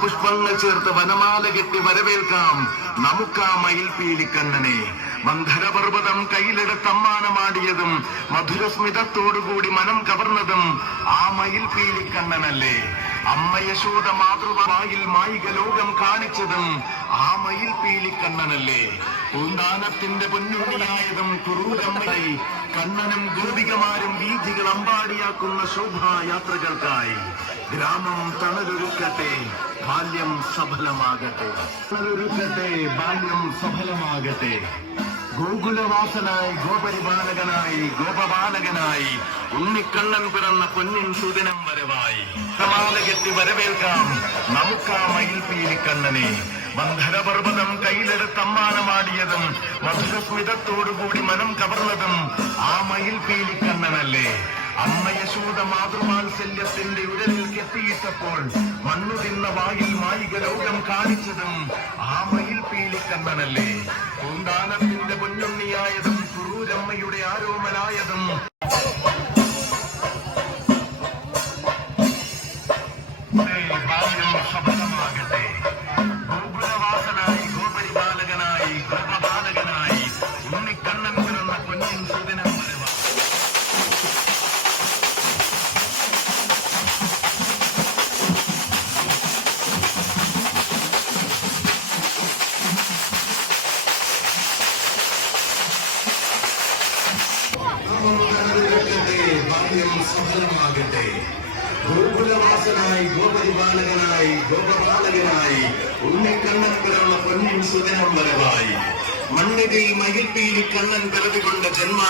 പുഷ്പങ്ങൾ ചേർത്ത് വനമാല കെട്ടി വരവേൽക്കാം നമുക്കാ മയിൽപീലിക്കണ്ണനെ. മന്ധരപർവ്വതം കയ്യിലെടുത്ത് അമ്മാനമാടിയതും മധുരസ്മിതത്തോടുകൂടി മനം കവർന്നതും ആ മയിൽപീലിക്കണ്ണനല്ലേ. അമ്മ യശോദ മാതൃവായിൽ മായിക ലോകം കാണിച്ചതും ആ മയിൽപീലിക്കണ്ണനല്ലേ. പൂന്താനത്തിന്റെ പൊന്നുണ്ണിയായതും കുറൂരമ്മയായി കണ്ണനും ഗോപികമാരും വീഥികൾ അമ്പാടിയാക്കുന്ന ശോഭായാത്രകൾക്കായി ഗ്രാമം തണലൊരുക്കട്ടെ, ബാല്യം സഫലമാകട്ടെ. തണലൊരുക്കട്ടെ, ബാല്യം സഫലമാകട്ടെ. ഗോകുലവാസനായി ഗോപരിപാലകനായി ഗോപബാലകനായി ഉണ്ണിക്കണ്ണൻ പിറന്ന പൊന്നിൻ സുദിനം വരവായി മാല കെട്ടി വരവേൽക്കാം നമുക്കാ മയിൽപീലിക്കണ്ണനെ. മന്ധരപർവ്വതം കയ്യിലെടുത്ത് അമ്മാനമാടിയതും മധുരസ്മിതത്തോടുകൂടി മനം കവർന്നതും ആ മയിൽപീലിക്കണ്ണനല്ലേ. അമ്മ യശോദ മാതൃവാത്സല്യത്തിന്റെ ഉടലിൽ കെട്ടിയിട്ടപ്പോൾ മണ്ണു തിന്ന വായിൽ മായിക ലോകം കാണിച്ചതും ആ മയിൽപീലിക്കണ്ണനല്ലേ. പൂന്താനത്തിന്റെ പൊന്നുണ്ണിയായതും കുറൂരമ്മയുടെ ആരോമലായതും ബാല്യം സഫലമാകട്ടെ. ഗോകുലവാസനായി ഗോപരിപാലകനായി ഗോപബാലകനായി ഉണ്ണിക്കണ്ണൻ പിറന്ന പൊന്നിൻ സുദിനം വരവായി സഫലമാകട്ടെ. ഗോകുലവാസനായി ഗോപരിപാലകനായി ഗോപബാലകനായി ഉണ്ണിക്കണ്ണൻ പിറന്ന പൊന്നിൻ സുദിനം വരവായി മണ്ണിതിൽ മയിൽപീലി കണ്ണൻ പിറവികൊണ്ട ജന്മാ